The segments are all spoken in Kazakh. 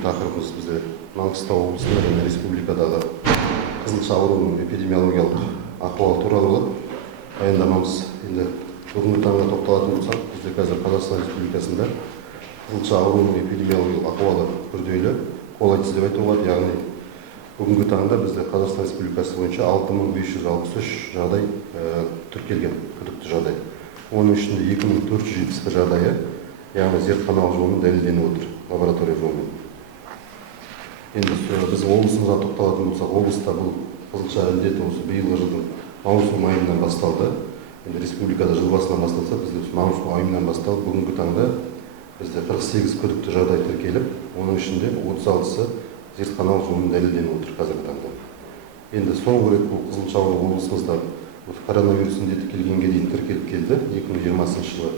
бүгінгі тақырыбымыз бізде Маңғыстау облысында және республикадағы қызылша ауруының эпидемиологиялық ахуалы туралы болады. Баяндамамыз енді бүгінгі таңда тоқталатын болсақ, бізде қазір Қазақстан Республикасында қызылша ауруының эпидемиологиялық ахуалы күрделі, қолайсыз деп айтуға болады. Яғни бүгінгі таңда бізде Қазақстан Республикасы бойынша 6563 жағдай тіркелген, күдікті жағдай. Оның ішінде 2471 жағдайы, яғни зертханалық жолмен дәлелденіп отыр, лаборатория жолымен. Енді біз облысымызға тоқталатын болсақ, облыста бұл қызылша індеті осы биылғы жылдың маусым айынан басталды. Енді республикада жыл басынан басталса, бізде маусым айынан басталып, бүгінгі таңда бізде 48 күдікті жағдай тіркеліп, оның ішінде 36-сы зертханалық жолмен дәлелденіп отыр қазіргі таңда. Енді соңғы рет бұл қызылша ауру облысымызда коронавирус індеті келгенге дейін тіркеліп келді. 2020 жылы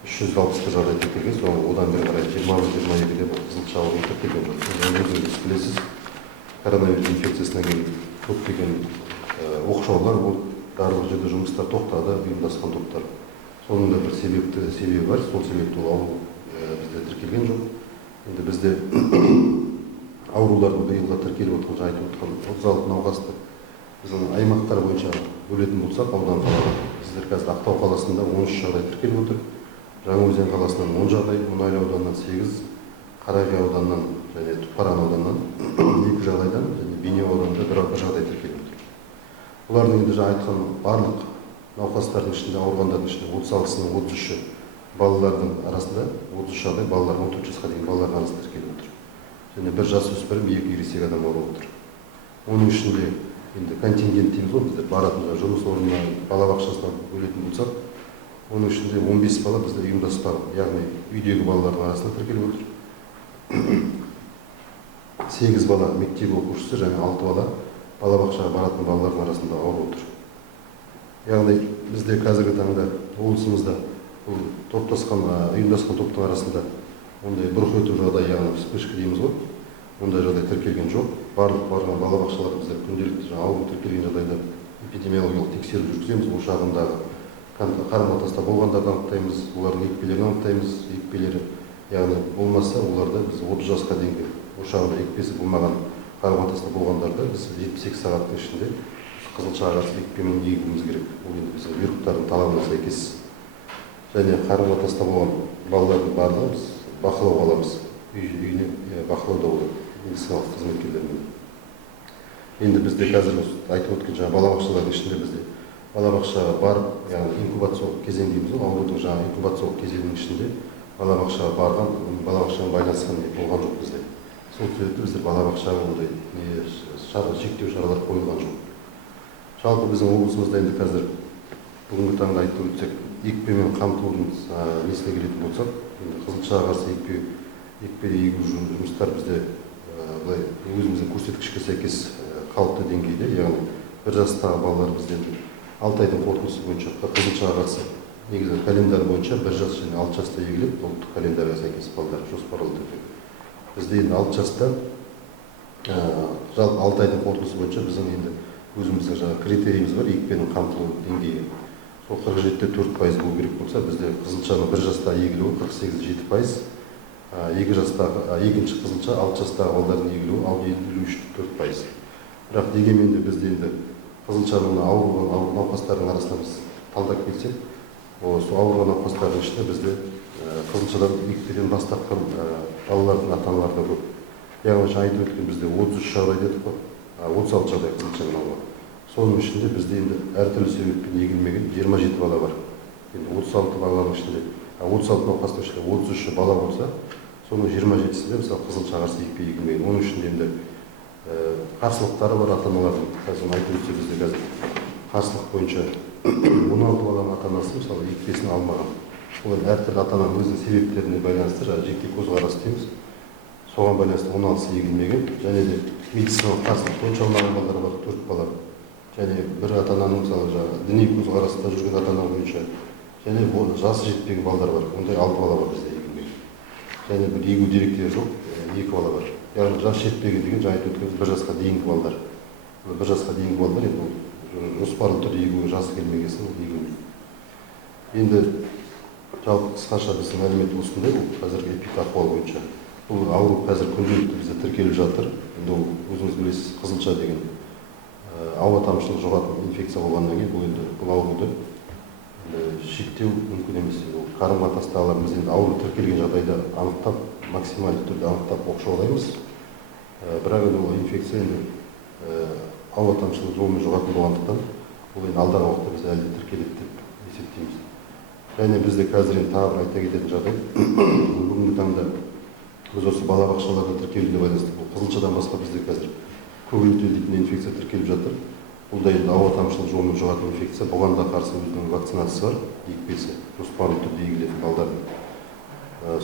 360 жағдай тіркелген, соңғы одан бері қарай 20-22-де бұл қызылша ауруы тіркелген жоқ. Өзіңіз білесіз, коронавирус инфекциясынан кейін көптеген оқшаулар болып, барлық жерде жұмыстар тоқтады, ұйымдасқан топтар. Соның да бір себебі бар, сол себепті ол ауру бізде тіркелген жоқ. Енді бізде аурулардың биылға тіркеліп отқан, айтып отқан 36 науқасты біздің аймақтар бойынша бөлетін болсақ, аудан қалада сіздер қазір Ақтау қаласында 13 жағдай тіркеліп отыр. Жаңаөзен қаласынан 10 жағдай, Мұнайлы ауданынан 8, Қарағай ауданынан және Тұтпаран ауданынан 2 жағдайдан және Бейнеу ауданында бір жағдай тіркеліп отыр. Бұлардың енді жаңа айтқан барлық науқастардың ішінде, ауырғандардың ішінде 36-сының 33-і балалардың арасында, 33 жағдай балалар 14 жасқа дейін балалардың арасында тіркеліп отыр. Және бір жасөспірім, 2 ересек адам ауырып отыр. Оның ішінде енді контингент дейміз ғой, біздер баратын жұмыс орнына, балабақшасына бөлетін болсақ, оның ішінде 15 бала бізде ұйымдасқан, яғни үйдегі балалардың арасында тіркеліп отыр. 8 бала мектеп оқушысы және 6 бала балабақшаға баратын балалардың арасында ауырып отыр. Яғни бізде қазіргі таңда облысымызда бұл топтасқан, ұйымдасқан топтың арасында ондай бұрқ ету жағдай, яғни вспышка дейміз ғой, ондай жағдай тіркелген жоқ. Барлық барған балабақшалар біздер күнделікті ауру тіркелген жағдайда эпидемиологиялық тексеру жүргіземіз. Ошағындағы қарым-қатынаста болғандарды анықтаймыз, олардың екпелерін анықтаймыз. Екпелері, яғни болмаса, оларда біз 30 жасқа дейінгі ошағында екпесі болмаған қарым-қатынаста болғандарды біз 72 сағаттың ішінде қызылшаға қарсы екпемен егуіміз керек. Ол енді біздің бұйрықтардың талабына сәйкес. Және қарым-қатынаста болған балалардың барлығын біз бақылауға аламыз. Үйіне бақылауда болады медициналық қызметкерлермен. Енді бізде қазір айтып өткен жаңа балабақшалардың ішінде бізде балабақшаға барып, яғни инкубациялық кезең дейміз ғой, аурудың жаңа инкубациялық кезеңінің ішінде балабақшаға барған, балабақшаға байланысқан болған жоқ бізде. Сол себепті бізде балабақшаға ондай шектеу шаралар қойылған жоқ. Жалпы біздің облысымызда енді қазір бүгінгі таңда айтып өтсек, екпемен қамтудың несіне келетін болсақ, қызылшаға қарсы екпе егу жұмыстар бізде өзіміздің көрсеткішке сәйкес қалыпты деңгейде, яғни 1 жастағы балалар бізде 6 айдың қорытындысы бойынша қызылшаға қарсы негізі календар бойынша 1 жас және 6 жаста егіледі, ұлттық календарға сәйкес балалар жоспарлы түрде. Бізде енді 6 жаста жалпы 6 айдың қорытындысы бойынша біздің енді өзіміздің жаңа критерийіміз бар, екпенің қамтылу деңгейі. Сол 47-те 4% болу керек болса, бізде қызылшаның 1 жаста егілуі 48-7%, екінші қызылша 6 жастағы балалардың егілуі 53-4%. Бірақ дегенмен де бізде енді қызылшаның ауырған науқастардың арасында біз талдап келсек, сол ауырған науқастардың ішінде бізде қызылшадан екпеден бас тартқан балалардың ата-аналары да көп. Яғни айтып өткен бізде 33 жағдай дедік қой, 36 жағдай қызылшамен ауырған. Соның ішінде бізде енді әртүрлі себеппен егілмеген 27 бала бар. Енді 36 баланың ішінде, 36 науқастың ішінде 33 бала болса, соның 27-сінде мысалы қызылшаға қарсы екпе егілмеген. Оның ішінде енді қарсылықтары бар ата-аналардың. Қазір айтып өтсе, бізде қазір қарсылық бойынша 16 баланың ата-анасы мысалы екпесін алмаған. Ол әртүрлі ата-ананың өзінің себептеріне байланысты, жеке көзқарас дейміз. Соған байланысты 16-сы егілмеген. Және де медициналық қарсылық бойынша алмаған балалар бар, 4 бала. Және бір ата-ананың мысалы діни көзқараста жүрген ата-ана бойынша және жасы жетпеген балалар бар. Ондай 6 бала бар бізде егілмеген. Және бір егу деректері жоқ, 2 бала бар. Яғни жас жетпеген деген жаңа айтып өткен 1 жасқа дейінгі балалар. 1 жасқа дейінгі балалар енді жоспарлы түрде егуге жасы келмеген соң егілмейді. Енді жалпы қысқаша біздің мәлімет осындай, қазіргі эпидахуал бойынша. бұл ауру қазір күнделікті бізде тіркеліп жатыр. Енді ол өзіңіз білесіз, қызылша деген ауа тамшылығы жұғатын инфекция болғаннан кейін бұл ауруды шектеу мүмкін емес. Ол қарым қатынастағыларымыз енді ауру тіркелген жағдайда анықтап, максималды түрде анықтап оқшаулаймыз. Бірақ енді ол инфекция енді ауа тамшылығы жолымен жұғатын болғандықтан ол енді алдағы уақытта бізде әлде тіркеледі деп есептейміз. Және бізде қазір енді тағы бір айта кететін жағдай, бүгінгі таңда біз осы балабақшаларда тіркелуіне байланысты бұл қызылшадан басқа бізде қазір көгілдір дейтін инфекция тіркеліп жатыр. Бұл да енді ауа тамшылығы жолымен жұғатын инфекция. Бұған да қарсы өзінің вакцинациясы бар, екпесі жоспарлы түрде егілетін балдардың.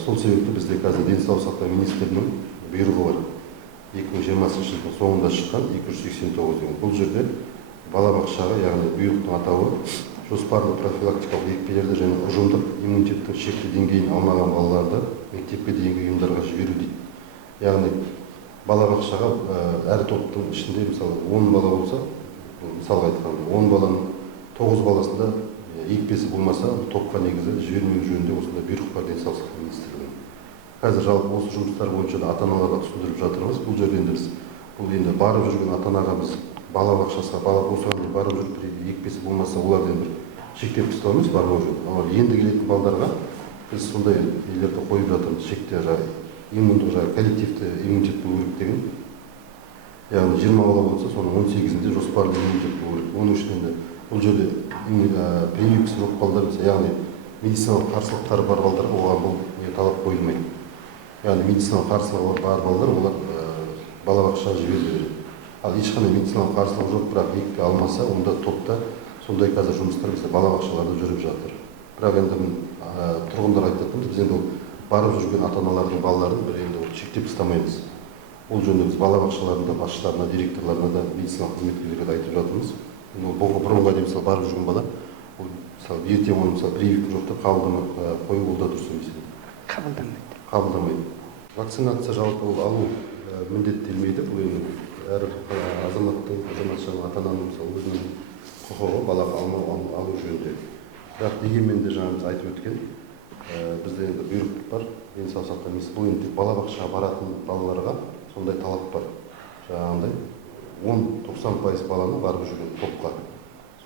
Сол себепті бізде қазір денсаулық сақтау министрінің бұйрығы бар. 2020 жылдың соңында шыққан 289 деген. Бұл жерде балабақшаға, яғни бұйрықтың атауы жоспарлы профилактикалық екпелерді және ұжымдық иммунитеттің шекті деңгейін алмаған балаларды мектепке дейінгі ұйымдарға жіберу дейді. Яғни балабақшаға әр топтың ішінде мысалы 10 бала болса, мысалға айтқанда 10 баланың 9 баласында екпесі болмаса, топқа негізі жібермеу жөнінде осындай бұйрық бар денсаулық сақтау министрлігінің. Қазір жалпы осы жұмыстар бойынша да ата-аналарға түсіндіріп жатырмыз. Бұл жерде енді барып жүрген ата-анаға біз балабақшасына осыған дейін барып жүріп екпесі болмаса оларды бір шектеп тастауымыз бармау жөн. Ал енді келетін балдарға біз сондай нелерді қойып жатырмыз. Шектер иммундық коллективті иммунитет болу керек деген. Яғни 20 бала болса, соның 18-інде жоспарлы иммунитет болу керек. Оның үшін енді бұл жерде прививкасы жоқ балдар, яғни медициналық қарсылықтары бар балдарға оған бұл талап қойылмайды. Яғни медициналық қарсылығы бар балдар олар балабақшаға жіберіледі. Ал ешқандай медициналық қарсылығы жоқ, бірақ екпе алмаса, онда топта сондай қазір жұмыстар бізде балабақшаларда жүріп жатыр. Бірақ енді тұрғындар айтатынымыз, біз енді барып жүрген ата-аналардың балаларын бір енді шектеп тастамаймыз. Ол жөнінде біз балабақшаларында басшыларына, директорларына да медициналық қызметкерлерге айтып жатырмыз. Бұрынға дейін мысалы барып жүрген бала, мысалы ертең оны мысалы прививка жоқ деп қабылдамай қою ол да дұрыс емес. Қабылдамайды. Вакцинация жалпы алу міндеттелмейді. Бұл енді әр азаматшаның ата-ананың мысалы өзінің құқығы балаға алу жөнінде. Бірақ дегенмен де жаңа біз айтып өткен, бізде енді бұйрық бар, денсаулық сақтау министрлігі. Бұл енді балабақшаға баратын балаларға сондай талап бар. Жаңағындай 10-90% баланы барып жүрген топқа.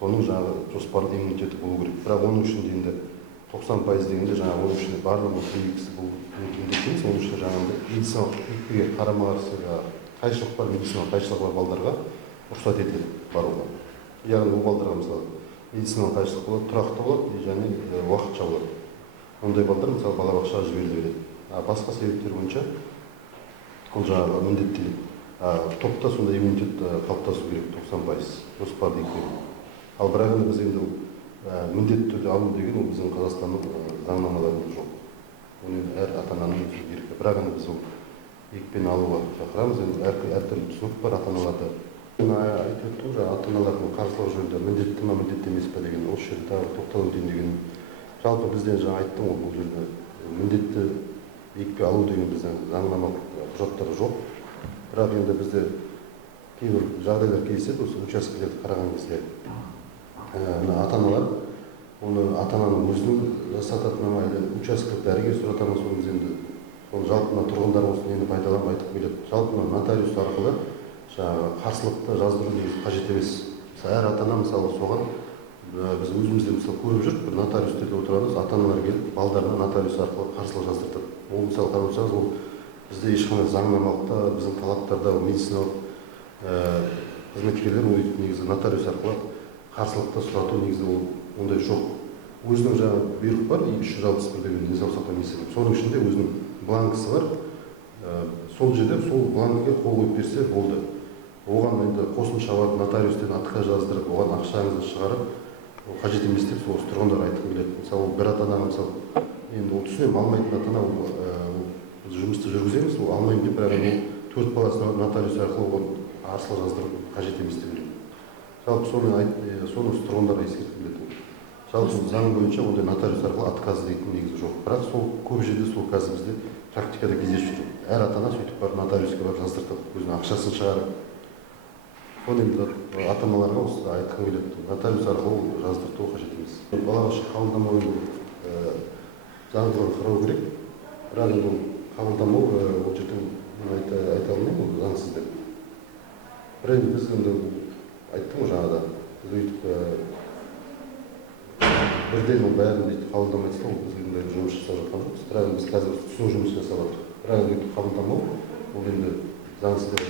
Соның жаңағы жоспарлы иммунитеті болу керек. Бірақ оның үшін енді 90% дегенде жаңағы оның ішінде барлығы прививкасы болу мүмкін емес. Оның үшін жаңағындай медициналық екпеге қарама-қарсы қайшылық бар, медициналық қайшылығы бар балдарға рұқсат етіледі баруға. Яғни ол балдарға мысалы медициналық қайшылық болады, тұрақты болады және уақытша болады. Ондай балдар мысалы балабақшаға жіберіледі. Басқа себептер бойынша ол жаңағы міндеттеледі. Топта сондай иммунитет қалыптасу керек 90% жоспарлы екпе. Ал бірақ енді біз енді міндетті түрде алу деген ол біздің Қазақстанның заңнамаларында жоқ. Оны әр ата-ананың өзі керек. Бірақ енді біз ол екпені алуға шақырамыз. Енді әртүрлі түсінік бар ата-аналарда. Айтып өттім, ата-аналардың қарсылығы жөнінде міндетті ме, міндетті емес пе деген осы жерде тағы тоқталып өтейін деген. Жалпы бізден жаңа айттым, бұл жерде міндетті екпе алу деген біздің заңнамалық құжаттары жоқ. Бірақ енді бізде кейбір жағдайлар кездеседі, осы учаскелерді қараған кезде ата-аналар оны ата-ананың өзінің жасататын әлі учаскелік дәрігер сұратамыз, соны біз енді сол жалпы тұрғындар осыны енді пайдаланып айтып келеді. Жалпы нотариус арқылы жаңағы қарсылықты жаздыру негізі қажет емес. Әр ата-ана мысалы соған біз өзімізде мысалы көріп жүріп, бір нотариустерде отырамыз, ата-аналар келіп балдарына нотариус арқылы қарсылық жаздыртып. Ол мысалы қарап отырсаңыз, ол бізде ешқандай заңнамалықта, біздің талаптарда медициналық қызметкерлер негізі нотариус арқылы қарсылықты сұрату негізі ол ондай жоқ. Өзінің жаңағы бұйрық бар, 361 деген денсаулық сақтау министрлігінің. Соның ішінде өзінің бланкісі бар. Сол жерде сол бланкіге қол қойып берсе болды. Оған енді қосымша барып нотариустен атқа жаздырып, оған ақшаңызды шығарып, ол қажет емес деп сол тұрғындар айтқым келеді. Мысалы бір ата-ана мысалы енді ол түсінемін, алмайтын ата-ана біз жұмысты жүргіземіз, ол алмаймын деп, бірақ енді 4 баласына нотариус арқылы оған арсылық жаздырып қажет емес деп ойлаймын. Жалпы соны тұрғындар ескертіп келеді. Жалпы заң бойынша ондай нотариус арқылы отказ дейтін негізі жоқ. Бірақ сол көп жерде сол қазір бізде практикада кездесіп жүр. Әр ата-ана сөйтіп барып нотариуске барып жаздыртып, өзінің ақшасын шығарып. Соны енді ата-аналарға осы айтқым келеді. Нотариус арқылы жаздырту қажет емес. Балабақша қабылдамау заңдылығын қарау керек. Бірақ енді қабылдамау ол жерде айта алмаймын, ол заңсыз деп. Бірақ енді біз енді айттым ғой жаңада, біз өйтіп бірден ол бәрін өйтіп қабылдамайсыз, ол біз енді жұмыс жасап жатқан жоқпыз. Бірақ біз қазір түсіну жұмыс жасап жатырмыз. Бірақ өйтіп қабылдамау ол енді заңсыз деп